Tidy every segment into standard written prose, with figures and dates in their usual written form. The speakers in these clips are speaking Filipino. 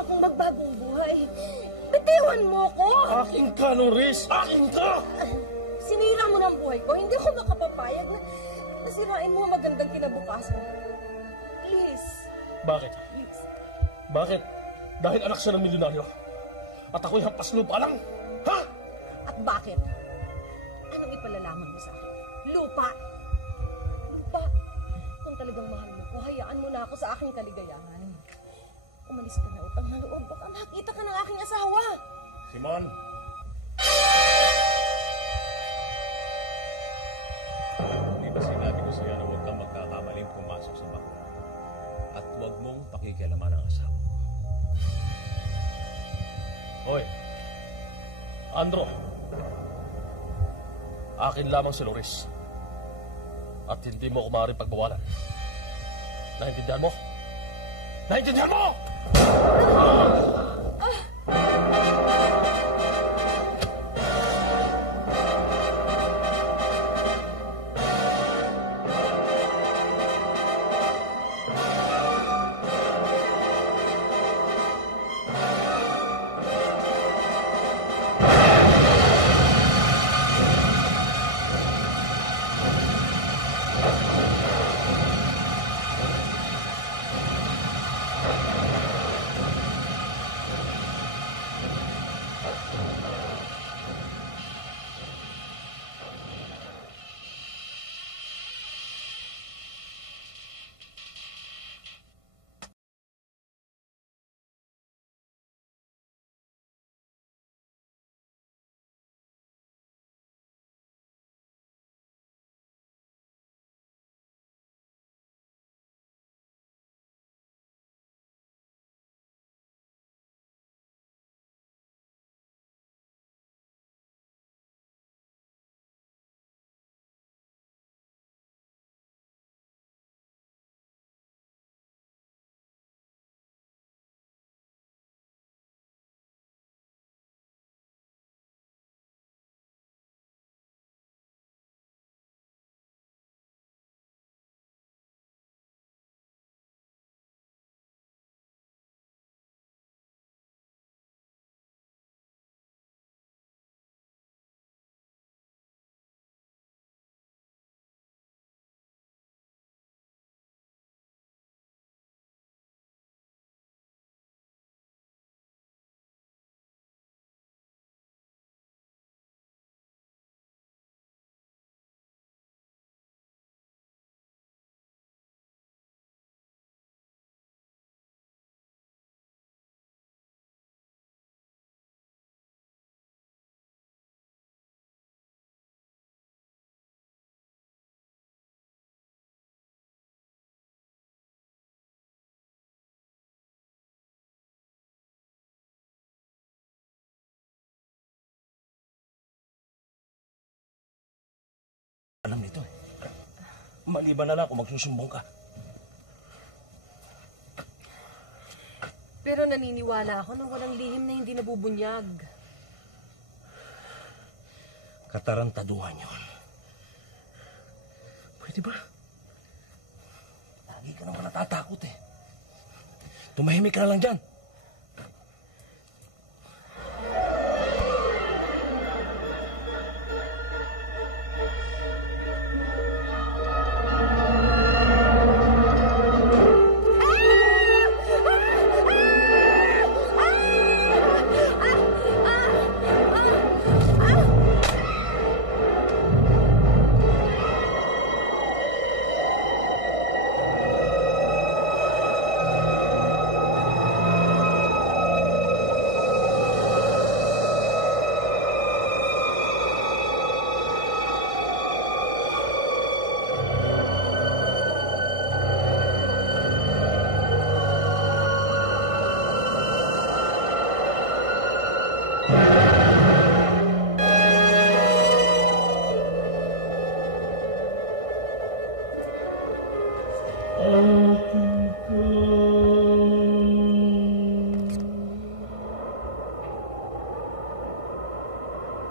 Akong magbagong buhay. Bitiwan mo ko! Akin ka, Loris! Akin ka! Sinira mo ng buhay ko. Hindi ko makapapayag na nasirain mo ang magandang kinabukasan. Please. Bakit? Please. Bakit? Dahil anak siya ng milyonaryo. At ako'y hampas lupa lang? Ha? At bakit? Anong ipalalaman mo sa akin? Lupa! Lupa! Kung talagang mahal mo ko, hayaan mo na ako sa aking kaligayahan. Umalis ka na, utang na loob. Baka nakita ka ng aking asawa. Simon! Hindi ba sinabi ko sa'yo na huwag kang magkakamaling pumasok sa bako? At huwag mong pakikialaman ang asawa ko. Hoy! Andro! Akin lamang si Loris. At hindi mo ako maaaring pagbawalan. Naintindihan mo? Naintindihan mo! Alam nito eh. Maliban na lang kung magsusumbong ka. Pero naniniwala ako na walang lihim na hindi nabubunyag. Katarantaduhan yun. Pwede ba? Lagi ka naman natatakot eh. Tumahimik ka na lang dyan.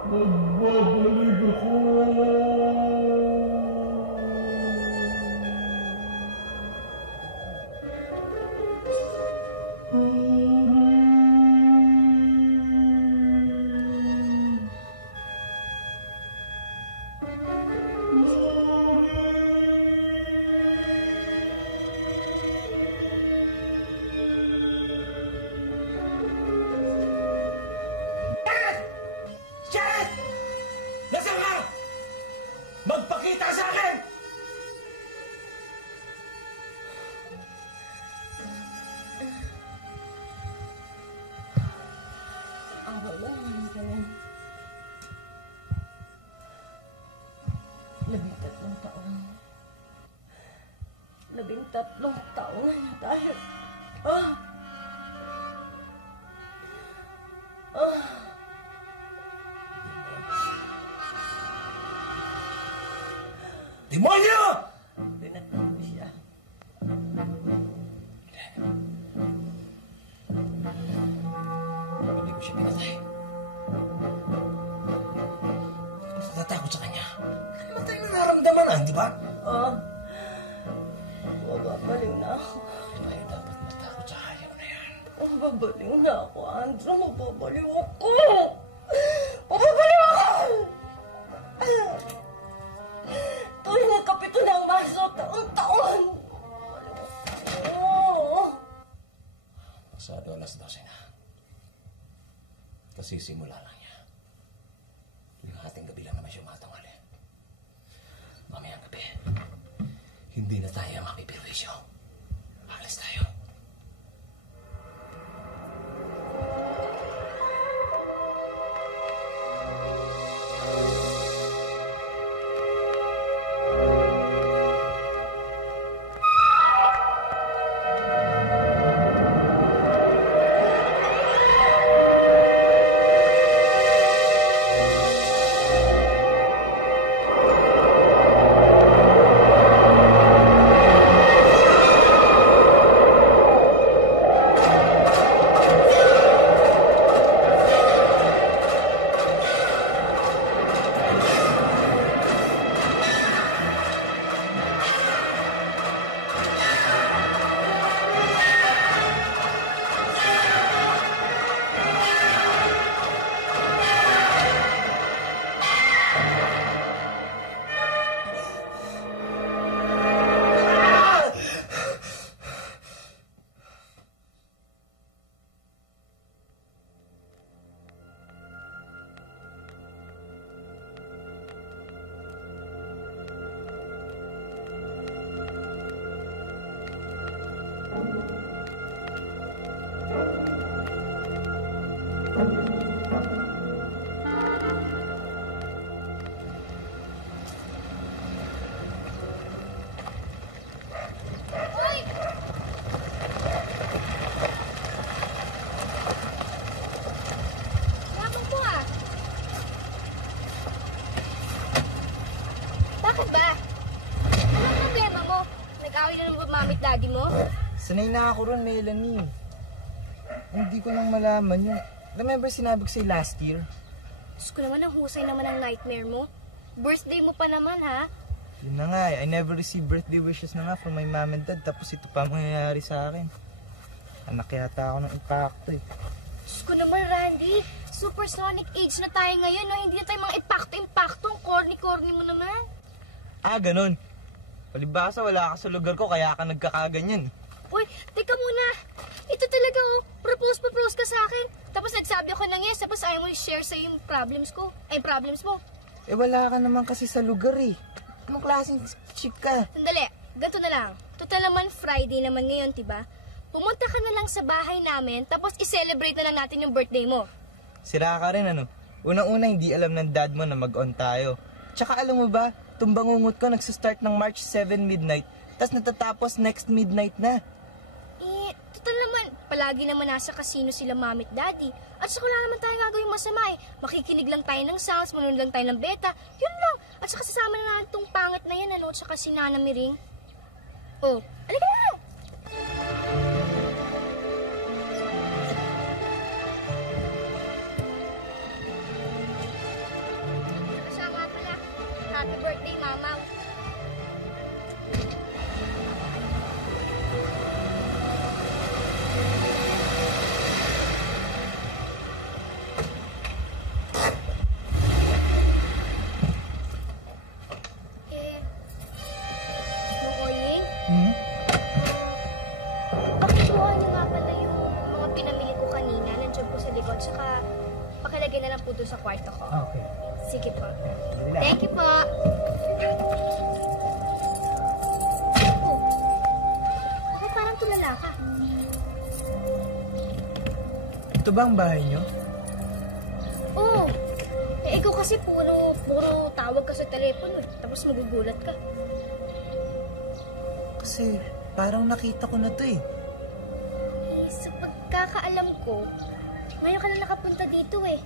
Magbabalik ako. Janet! Nasaan ka? Magpakita sa akin! Araw lang naman ganun. 13 taon. 13 taon na tayo. Demonyo! Binatay ko siya. Hindi ko siya pinatay. Hindi ko natatakot sa kanya. Ano tayo nararamdaman, di ba? Mababaliw na ako. Tayo dapat matakot sa hayop na yan. Mababaliw na ako, Andrew. Mababaliw ako! Mababaliw ako! Tuwing nagkapito ng maso, taon-taon! Mababaliw ako! Pasado alas 12 na. Kasi simula lang niya. Yung ating gabi lang naman siya matangali. Mamayang gabi, hindi na tayo makipirwisyo. Alis tayo. daddy mo? Sanay na ako ron, Melanie. Hindi ko lang malaman yun. Remember sinabi ko sa'yo last year? Diyos ko naman, ang husay naman ang nightmare mo. Birthday mo pa naman, ha? Yun na nga I never received birthday wishes na nga from my mom and dad. Tapos ito pa mangyayari sa akin. Anak yata ako ng impacto eh. Diyos ko naman, Randy. Supersonic age na tayo ngayon, no? Hindi na tayo mga impacto-impacto. Ang corny-corny mo naman. Ah, ganun. Palibasa, wala ka sa lugar ko, kaya ka nagkakaganyan. Uy, teka muna. Ito talaga, oh. Propose ka sa akin. Tapos nagsabi ako ng yes, tapos ayaw mo i-share sa yung problems ko. Ay, problems mo. Eh, wala ka naman kasi sa lugar eh. Anong klaseng chick ka? Sandali, ganito na lang. Total naman Friday naman ngayon, diba? Pumunta ka na lang sa bahay namin, tapos i-celebrate na lang natin yung birthday mo. Sira ka rin, ano? Unang-una, hindi alam ng dad mo na mag-on tayo. Tsaka alam mo ba, itong bangungot ko nagsistart ng March 7 midnight, tapos natatapos next midnight na. Eh, total naman, palagi naman nasa casino sila mami at daddy. At saka wala naman tayong gagawin masama eh. Makikinig lang tayo ng sounds, manonood lang tayo ng beta. Yun lang. At saka sasama na natin itong pangit na yan, ano? At saka si Nana Miring. Oh, alika na! Happy birthday, Mama. Nukoying? Pakikuha niyo nga pala yung mga pinamili ko kanina. Nandiyan po sa likod. Saka pakilagay na lang po doon sa kwarto ko. Okay. Sige po. Thank you po. Oh, bakit parang tulala ka? Ito ba ang bahay nyo? Oh, ikaw kasi puro tawag ka sa telepono. Tapos magugulat ka. Kasi parang nakita ko na to eh. Sa pagkakaalam ko, ngayon ka na nakapunta dito eh.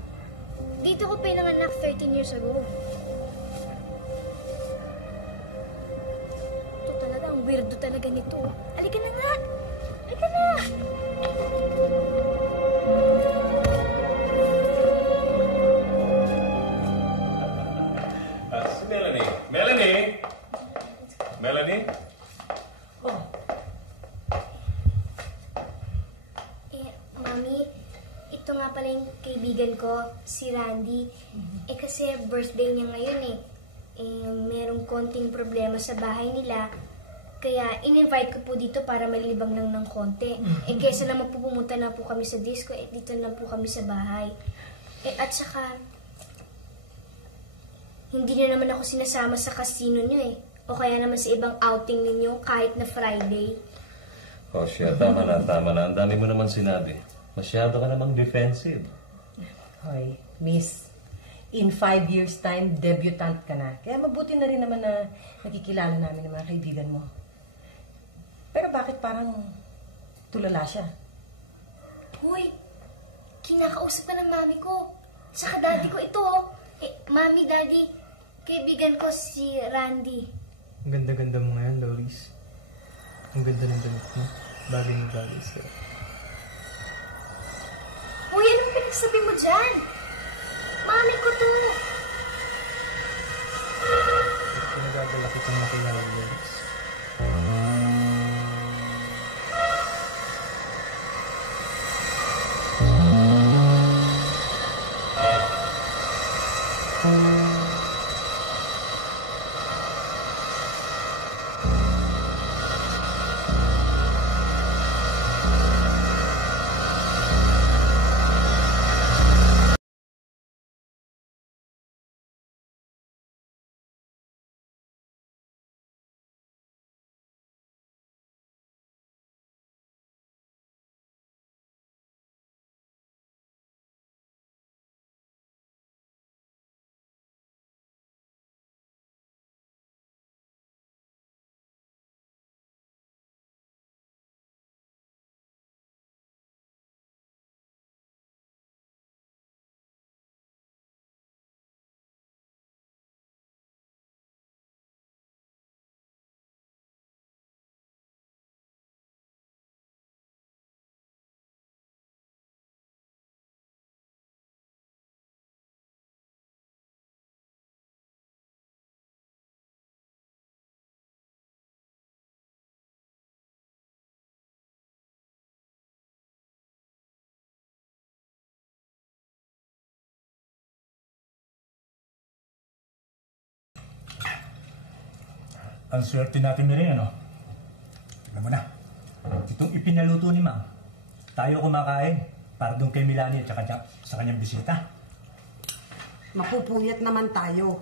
Dito ko pinanganak 13 years ago. Ito talaga, ang weirdo talaga nito. Halika na nga! Halika na! Si Melanie. Melanie! Melanie? Mami, ito nga pala yung kaibigan ko, si Randy. Kasi birthday niya ngayon eh. Merong konting problema sa bahay nila. Kaya in-invite ko po dito para malibang lang ng konti. Kesa naman po pumunta na po kami sa disco, dito na po kami sa bahay. At saka, hindi na naman ako sinasama sa casino niyo eh. O kaya naman sa ibang outing ninyo kahit na Friday. Oh, siya. Tama na, tama na. Ang dami mo naman sinabi. Masyado ka namang defensive. Hoy, miss, in 5 years time, debutant ka na. Kaya mabuti na rin naman na nakikilala namin ng mga kaibigan mo. Pero bakit parang tulala siya? Hoy, kinakausap ka ng mami ko. Saka daddy ko ito oh. Mami, daddy, kaibigan ko si Randy. Ang ganda-ganda mo ngayon, Loris. Ang ganda ng damit mo. Bagay mo bagay sa'yo. Hoy, anong pinagsabi mo dyan? Mami ko to. Pinagagala kitang makilala, Loris. Ang swerte natin na rin, ano? Alam mo na, itong ipinaluto ni Ma'am, tayo kumakain para doon kay Melanie at saka sa kanyang bisita. Mapupuyat naman tayo.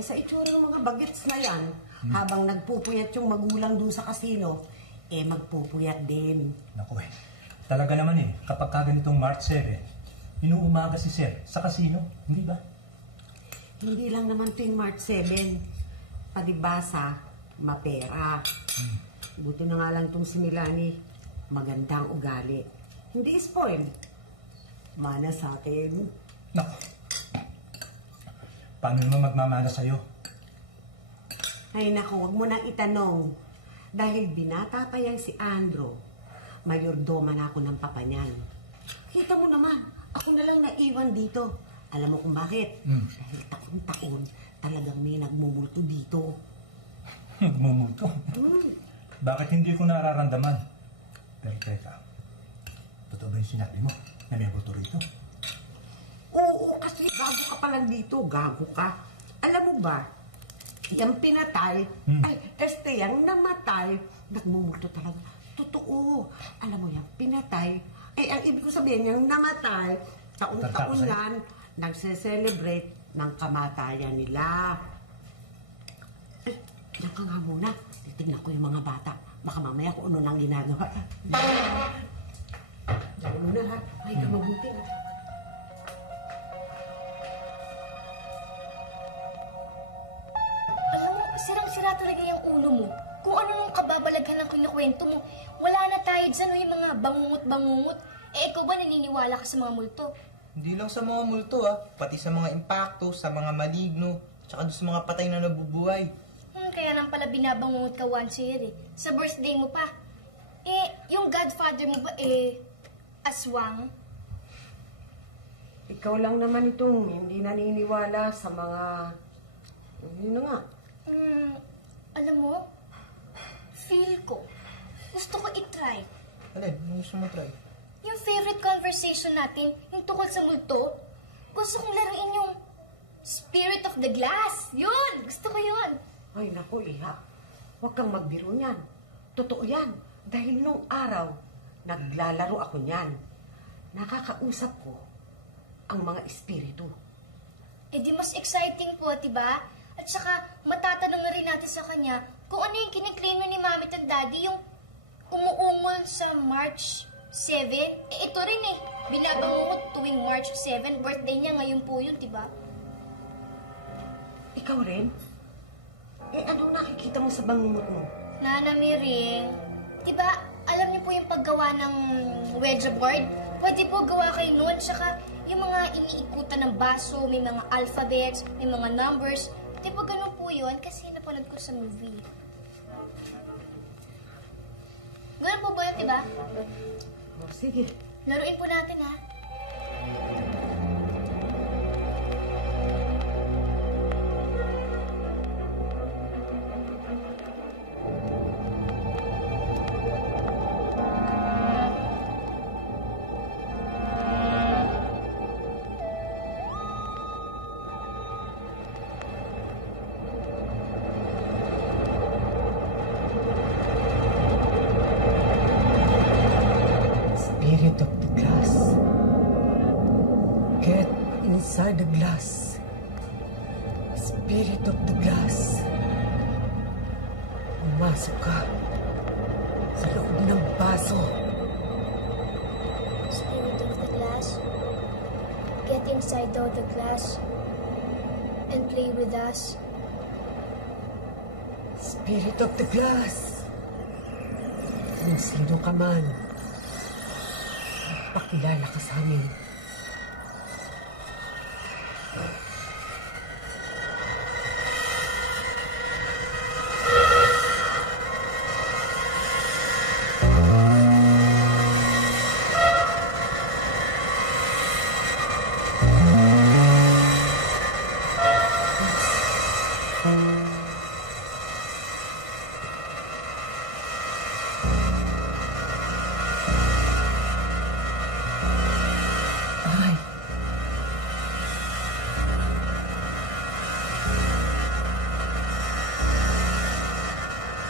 Sa itsura ng mga bagets na yan, habang nagpupuyat yung magulang doon sa kasino, magpupuyat din. Naku talaga naman kapag kaganitong March 7, inuumaga si Sir sa kasino, hindi ba? Hindi lang naman ito yung March 7. Padibasa, mapera. Buti na nga lang itong si Melanie, magandang ugali. Hindi spoil. Mana sa akin. Naku. Paano naman magmamana sa'yo? Ay naku, huwag mo nang itanong. Dahil binata pa yan si Andrew, mayordoma na ako ng papa niyan. Kita mo naman, ako na lang naiwan dito. Alam mo kung bakit? Dahil taon-taon, talagang may nagmumulto dito. Nagmumulto. Bakit hindi ko nararamdaman? Pero teka, totoo ba yung sinabi mo na may buto rito? Oo, kasi gago ka pa lang dito. Gago ka. Alam mo ba, yung pinatay, yung namatay, nagmumulto talaga. Totoo. Alam mo yan, pinatay, ang ibig ko sabihin, yung namatay, taon-taon yan, nagse-celebrate ng kamatayan nila. Diyan ka nga muna. Titignan ko yung mga bata. Baka mamaya kung ano nang ginagawa. Diyan muna ha. Ay, ka mabuti ha. Alam mo, sirang-sira talaga yung ulo mo. Kung ano nung kababalaghan ng kinukwento mo, wala na tayo dyan, yung mga bangungot-bangungot. Ikaw ba naniniwala ka sa mga multo? Hindi lang sa mga multo pati sa mga impacto, sa mga maligno, tsaka sa mga patay na nabubuhay. Kaya lang pala binabangungot ka once a year sa birthday mo pa. Yung godfather mo ba aswang? Ikaw lang naman itong hindi naniniwala sa mga... Yun na nga. Alam mo, feel ko. Gusto ko i-try. Alin? Ano gusto mo try? Yung favorite conversation natin, yung tungkol sa multo, gusto kong laruin yung Spirit of the Glass. Yun! Gusto ko yun. Ay, naku, Iha. Huwag kang magbiro niyan. Totoo yan. Dahil nung araw, naglalaro ako niyan. Nakakausap ko ang mga espiritu. Di mas exciting po, diba? At saka, matatanong na rin natin sa kanya kung ano yung kiniklaim ni Mami at Daddy, yung umuungol sa March 7. Ito rin binabangungot tuwing March 7. Birthday niya ngayon po yun, diba? Ikaw rin? Anong nakikita mo sa bangungot mo? Nana Miring, diba, alam niyo po yung paggawa ng Ouija board? Pwede po gawa kayo nun, tsaka yung mga iniikutan ng baso, may mga alphabets, may mga numbers. Di ba ganun po yun? Kasi napanood ko sa movie. Ganun po ba yun, diba? Oh, sige. Laruin po natin, ha? Spirit of the glass. Get inside the glass. Spirit of the glass. Pumasok ka sa loob ng baso. Spirit of the glass, get inside of the glass and play with us. Spirit of the glass. Kung sino ka man, pakilala ka sa amin.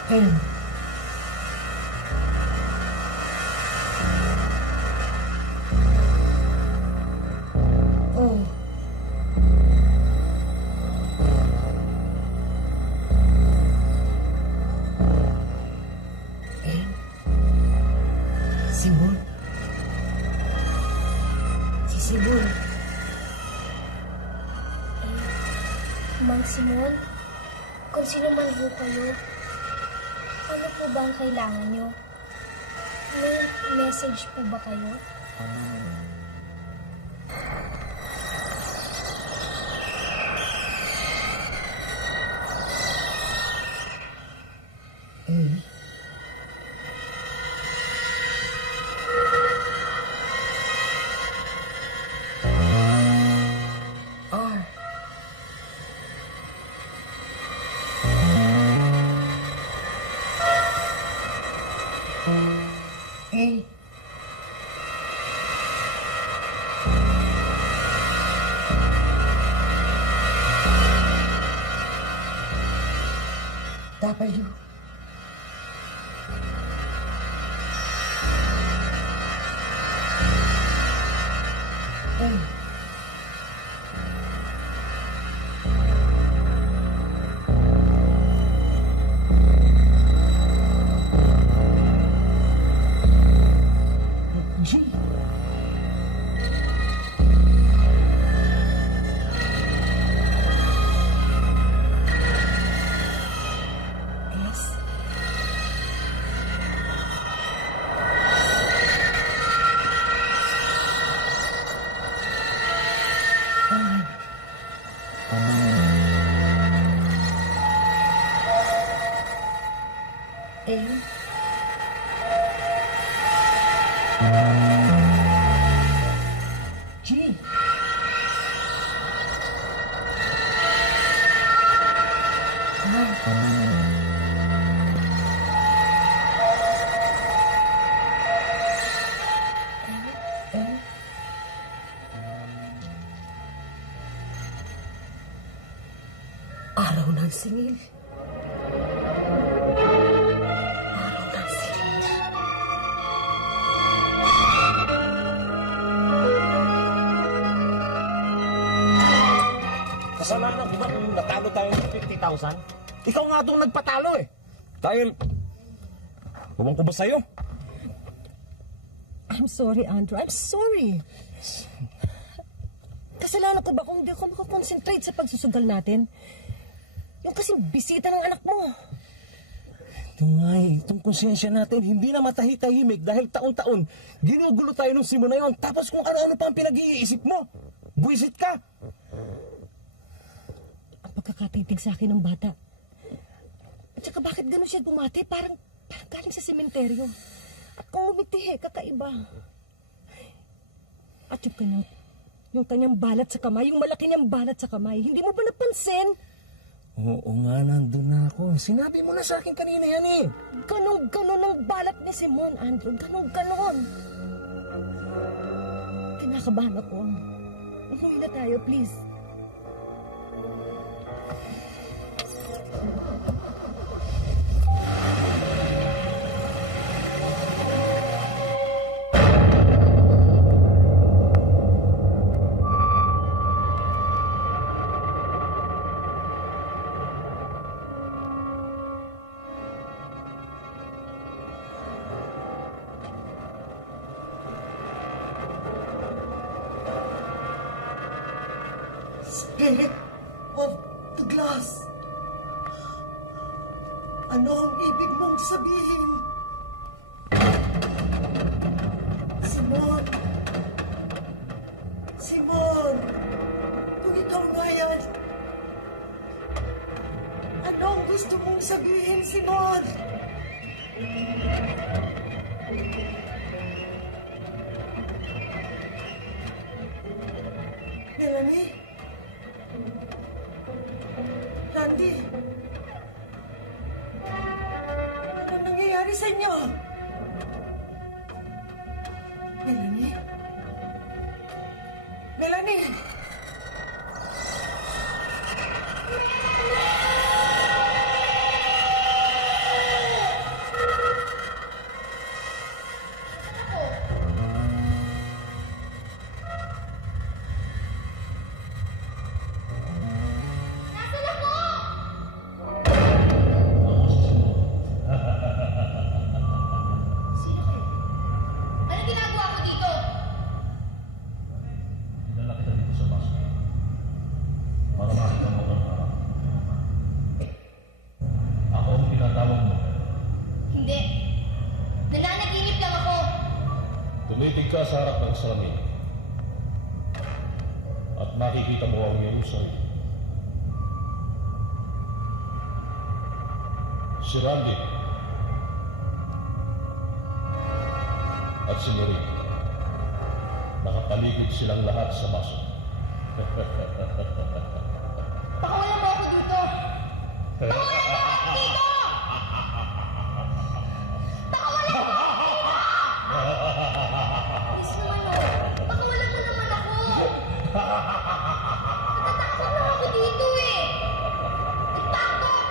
Ayun. Oh. Simon. Si Simon. Mang Simon, kung sino man ho kayo, ano po ba ang kailangan nyo? May message po ba kayo? W. N. G. S. A. G. Araw ng singil. Araw ng singil. Kasalanan ko ba kung natalo tayo ng 50,000? Ikaw nga itong nagpatalo eh. Dahil, huwag ko ba sa'yo? I'm sorry, Andrew. I'm sorry. Kasalanan ko ba kung hindi ako makakonsentrate sa pagsusugal natin? Yung kasing bisita ng anak mo. Ito nga eh, itong konsensya natin, hindi na matahi-tahimik dahil taon-taon, ginugulo tayo nung simula yun. Tapos kung ano-ano pa ang pinag-iisip mo. Buwisit ka. Ang pagkakatitig sa akin ng bata. At saka bakit gano'n siya bumati? Parang galing sa sementeryo. At kung umiti kakaiba. At yung kanyang balat sa kamay, yung malaki niyang balat sa kamay, hindi mo ba napansin? Oo nga, nandun na ako. Sinabi mo na sa akin kanina yan eh. Ganon ang balat ni Simon, Andrew. Ganon. Kinakabahan ako. Umuwi na tayo, please. Spirit of the glass. Ano ang ibig mong sabihin? Simon! Simon! Kung ikaw nga yan, ano ang gusto mong sabihin, Simon? Melanie? Randy? Anong nangyayari sa inyo? Melanie? Melanie! Ano ginagawa ko dito? Dinala kita dito sa baso. Para makita mo ang harap. Ako ang tinatawag mo. Hindi. Nananaginip lang ako. Tumitig ka sa harap ng salamin. At makikita mo ang iyong sarili. Si Randy. At si Mary. Nakapaligid silang lahat sa baso. Pakawalan mo ako dito. Pakawalan mo ako dito! Pakawalan mo ako dito! Please naman o. Pakawalan mo naman ako. Natatakot na ako dito eh. Nagtakot.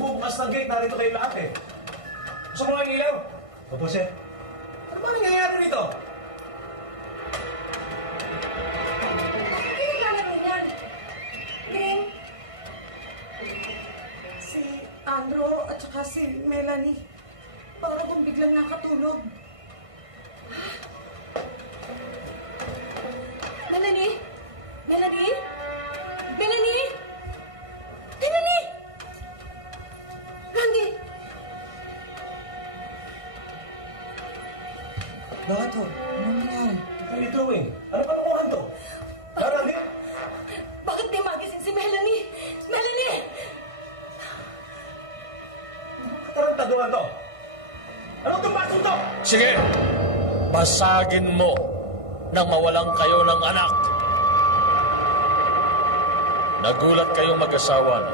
nagbubukas ng gate, narito kayo lahat eh. Gusto mo nga ng ilaw? Opo, sir. Ano ba nangyayari rito? Bakit ginagawa yan? Ning, si Andrew at saka si Melanie, para kung biglang nakatulog. Melanie? Melanie? Melanie? Melanie! Randy! Bakit ho? Ano nangyari? What are you doing? Ano ka nakuhan to? Randy? Bakit di magising si Melanie? Melanie! Anong katarantaduhan to? Anong tumpasong to? Sige, basagin mo nang mawalang kayo ng anak. Nagulat kayong mag-asawa, no?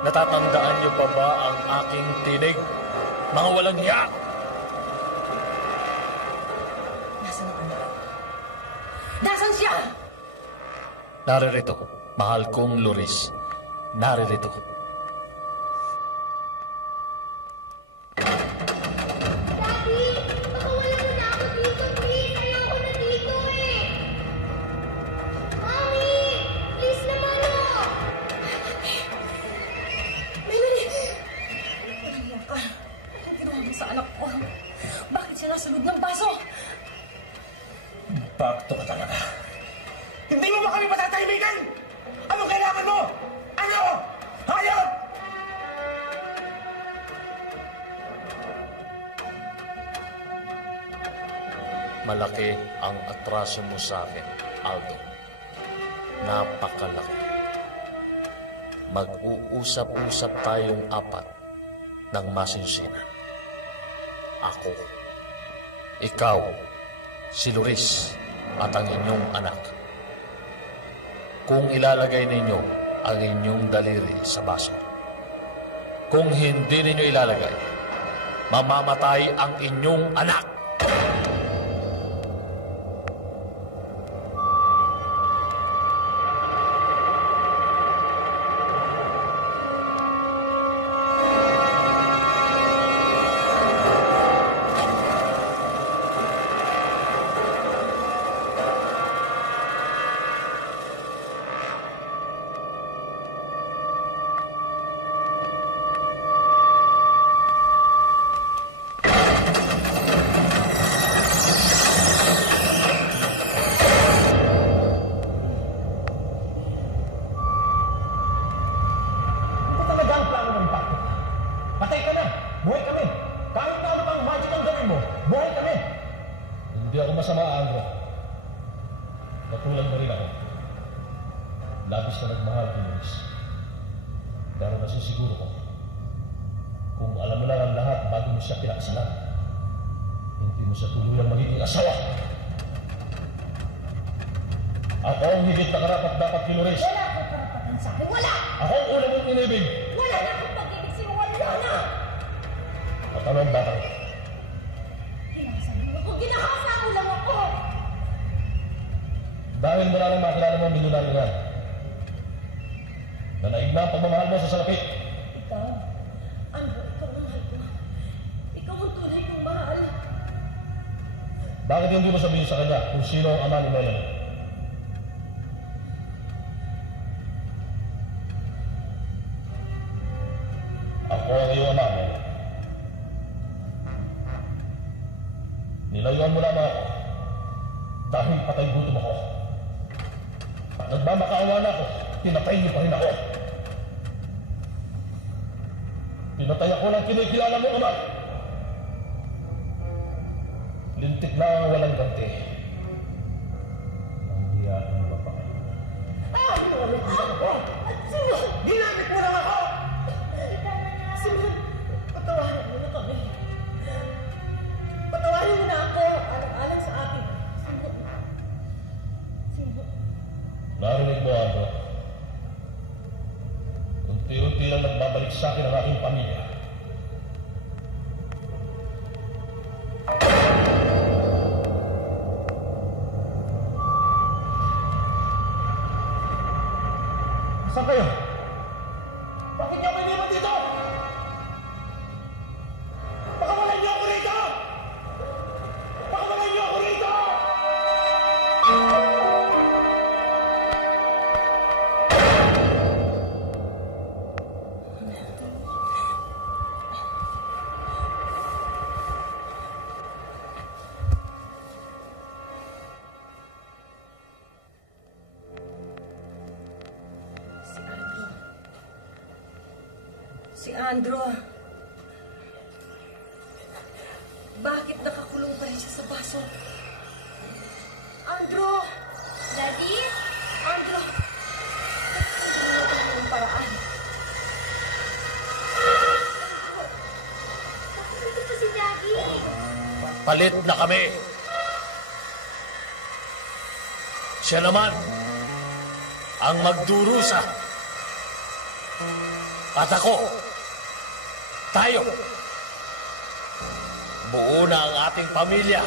Natatandaan niyo pa ba ang aking tinig? Mga walang hiya! Nasaan ang anak? Nasaan siya? Naririto, mahal kong Loris. Naririto. Daddy, baka wala mo na ako dito, please. Ayoko na dito eh. Mommy, please naman oh. Melanie! Mahiya ka. Anong ginawa mo sa anak ko? Bakit siya nasunod ng baso? Bakto ka talaga. Hindi mo ba kami patatahimikan? Ano kailangan mo? Ano? Hayop! Malaki ang atraso mo sa akin, Aldo. Napakalaki. Mag-uusap-usap tayong apat ng masinsinan. Ako, ikaw, si Loris, at ang inyong anak. Kung ilalagay ninyo ang inyong daliri sa baso, kung hindi ninyo ilalagay, mamamatay ang inyong anak. Ito talaga ang plano ng pakto. Patay ka na! Buhay kami! Kahit na ano pang magic ang gawin mo, buhay kami! Hindi ako masama, Andro. Katulad mo rin ako. Labis na nagmahal kay Luis. Pero nasisiguro ko, kung alam mo lang ang lahat bago mo siya pinakasalan, hindi mo siya tuluyang magiging asawa. Ako ang higit na karapat dapat kay Luis. Wala akong karapatan sa akin. Wala! Ako ang una mong inibig. Wala na akong pag-ibig sa'yo. Wala na! At ano ang bata ko? Ginasa mo ako. Ginahasa mo lang ako! Dahil wala nang makilala mo ang binunalungan. Nanaig na ang pagmamahal mo sa salapi. Ikaw, Andrew, ikaw ang mahal ko. Ikaw ang tunay kong mahal. Bakit hindi mo sabihin sa kanya kung sino ang ama ni Melanie? Ako ang iyong ama, Melanie. Nilayuan mo lamang ako dahil patay gutom ako. At nagmamakaawa na ako, pinatay niyo pa rin ako. Pinatay ako ng kinikilala mo, ama. Lintik lang ang walang ganti. Ang hiya ng babae. Simon! Ginamit mo lang ako! Simon, patawarin mo na kami. Patawarin mo na ako. Alang-alang sa atin. Simon. Simon. Narinig mo, Andro. Unti-unti lang nagbabalik sa akin ang aking pamilya. Saan kayo? Bakit niyo ako iniwan dito? Pakawalan niyo ako rito! Pakawalan niyo ako rito! Si Andrew. Bakit nakakulong pa rin siya sa baso? Andrew! Daddy? Andrew! Hindi na tayo ng paraan. Bakit dito pa si Daddy? Palit na kami. Siya naman ang magdurusa. At ako, tayo, buo na ang ating pamilya.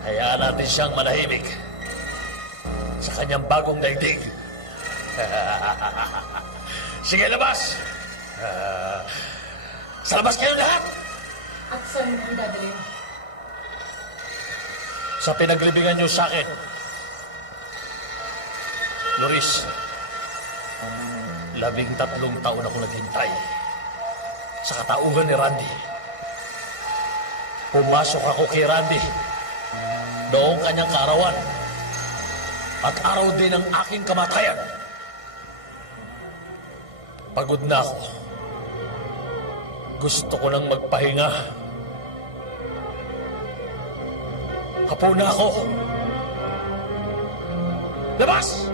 Hayaan natin siyang manahimik sa kanyang bagong daigdig. Sige, labas! Sa labas kayo lahat! At saan mo kong dadalhin? Sa pinaglibingan niyo sa akin. Loris, 13 taon ako naghintay sa katauhan ni Randy. Pumasok ako kay Randy noong kanyang kaarawan at araw din ng aking kamatayan. Pagod na ako. Gusto ko nang magpahinga. Hapo na ako. Labas!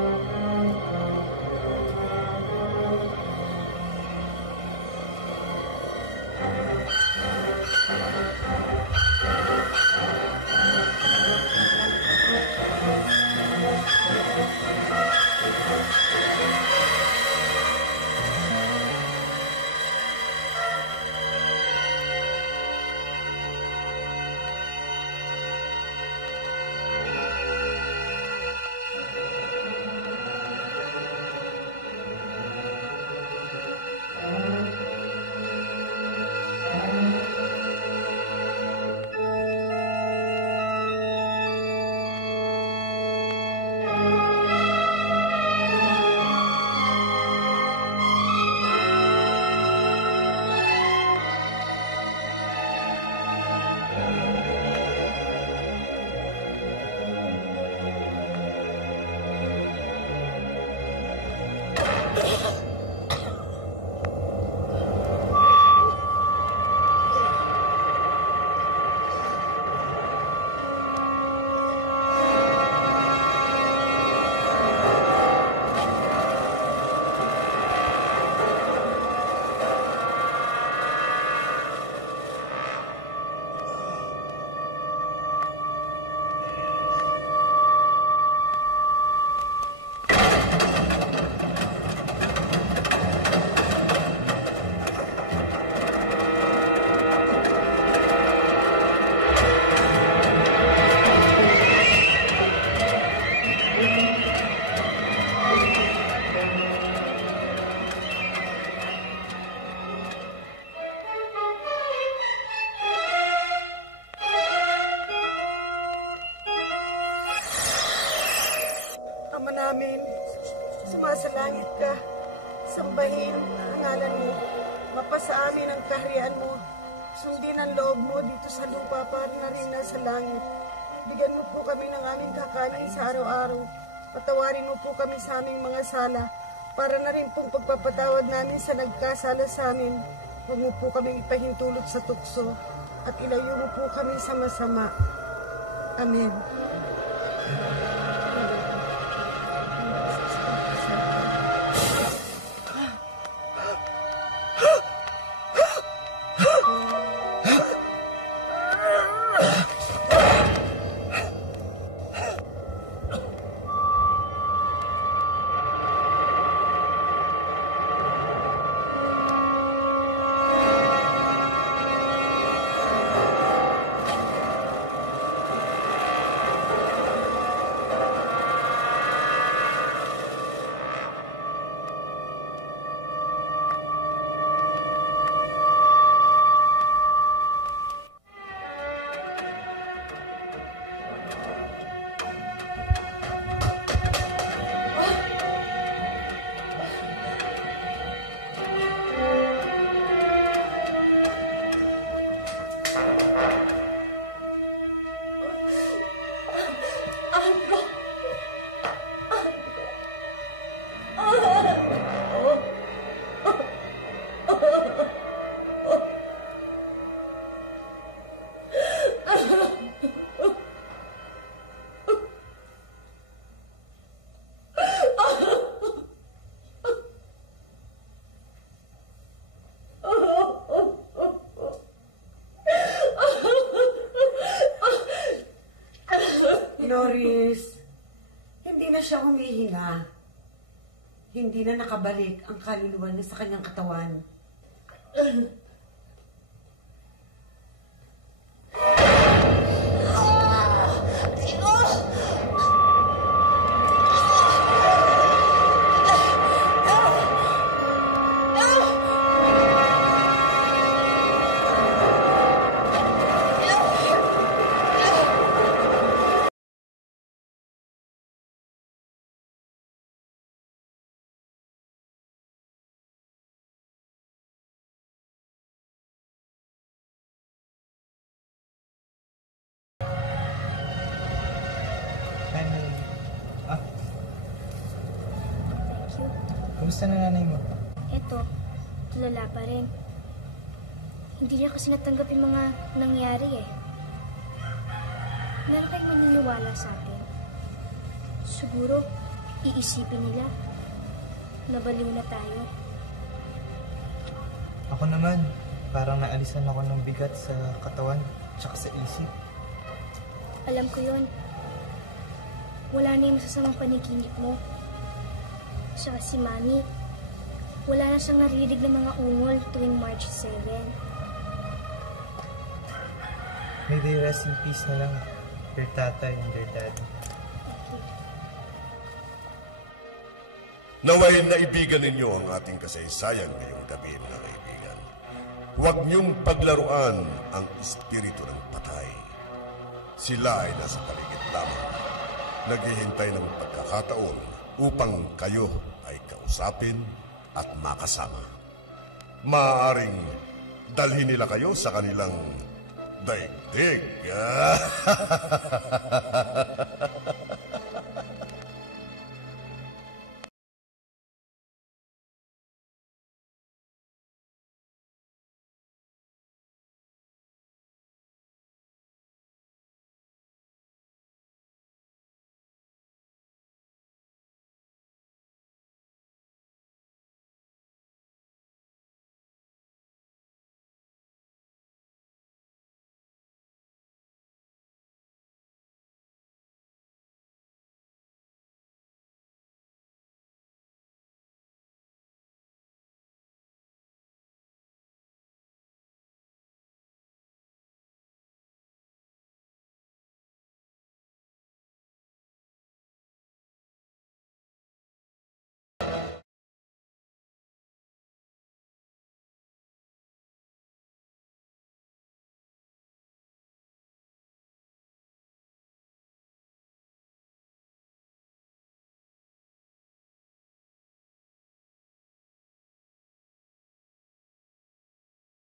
Ama namin, sumasalangit ka, sambahin ang ngalan mo, mapasa amin ang kaharian mo, sundin ang loob mo dito sa lupa para na rin nasa langit. Bigyan mo po kami ng aming kakanin sa araw-araw, patawarin mo po kami sa aming mga sala, para na rin pong pagpapatawad namin sa nagkasala sa amin. Huwag mo po kami ipahintulot sa tukso, at ilayo mo po kami sa masama. Amen. Andro! Andro! Loris, hindi na siya humihinga. Hindi na nakabalik ang kaluluwa niya sa kanyang katawan. Kamusta na nanay mo? Eto, tulala pa rin. Hindi niya kasi natanggap yung mga nangyari eh. Meron kayong maniniwala sa akin. Siguro, iisipin nila. Nabaliw na tayo. Ako naman, parang naalisan ako ng bigat sa katawan tsaka sa isip. Alam ko yon. Wala na yung masasamang paniginip mo. Tsaka si Mami, wala na siyang narinig ng mga ungol tuwing March 7. May they rest in peace na lang. Your tatay and your daddy. Naway naibigan ninyo ang ating kasaysayan ngayong gabi, mga kaibigan. Huwag niyong paglaruan ang espiritu ng patay. Sila ay nasa paligid lamang, naghihintay ng pagkakataon upang kayo ay kausapin at makasama. Maaaring dalhin nila kayo sa kanilang daigdig.